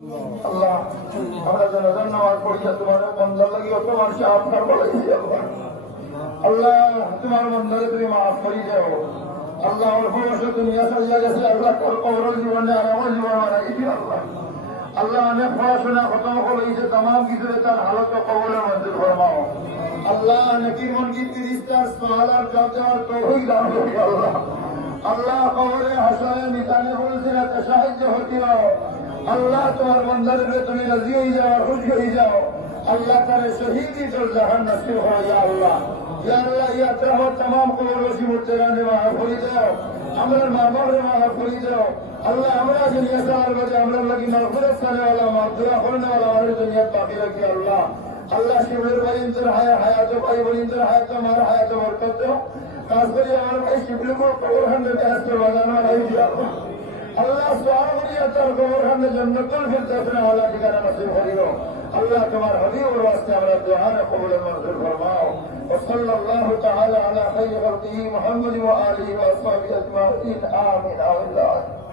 আল্লাহ আমরা জানাজার নামাজ পড়িয়া তোমার বন্দার লাগি অত মানুষ আপনার বলাইছি আল্লাহ তোমার বন্দারে তুমি মাফ করি যাও আল্লাহ অল্প বর্ষ দুনিয়া চালিয়া গেছে আল্লাহ কবরের জীবনে আর আমার জীবন বানাইছি আল্লাহ আল্লাহ অনেক পড়াশোনা খতম করেছে তাম কিছু তার হালত কবরের মঞ্জুর ফরমাও আল্লাহ নাকি মনকি তিরিস্তার সওয়াল আর জবাব দেওয়ার তৌফিক দান করি আল্লাহ আল্লাহ কবরে হাসরে মিজানে বলছেন এত সাহায্য হতিও আল্লাহ তোমার বন্দার তুমি রাজি হয়ে যাও আর খুশি হয়ে যাও আল্লাহ তারে শহীদি তোর জাহান নসিব হয় ইয়া আল্লাহ ইয়া আল্লাহ ইয়া तमाम কবর মুসিবত থেকে মাফ করে দাও আমরা মা বাবার মাফ করে দাও আল্লাহ আমরা দুনিয়া সার বাদে আমরা লাগি মাগফিরাত করে ওয়ালা মাগফিরা করনে ওয়ালা আমাদের দুনিয়া বাকি রাখি আল্লাহ আল্লাহ শিবলির ভাই ইন্তর হায়াত ভাই বলি ইন্তর হায়াত আমার হায়াত বরকত দাও কাজ করি আমার ভাই শিবলি को কবর খানে ব্যস্ত বাজানো নাই দিয়া আল্লাহ সওয়াল করিয়া তার কবর খানে জান্নাতুল ফিরদাউসে ওয়ালা ঠিকানা নসিব করিও আল্লাহ তোমার হাবিবের ওয়াস্তে আমরা দুআ কবুল মঞ্জুর ফরমাও وصلى الله تعالى على خير خلقه محمد وآله وأصحابه أجمعين آمين آمين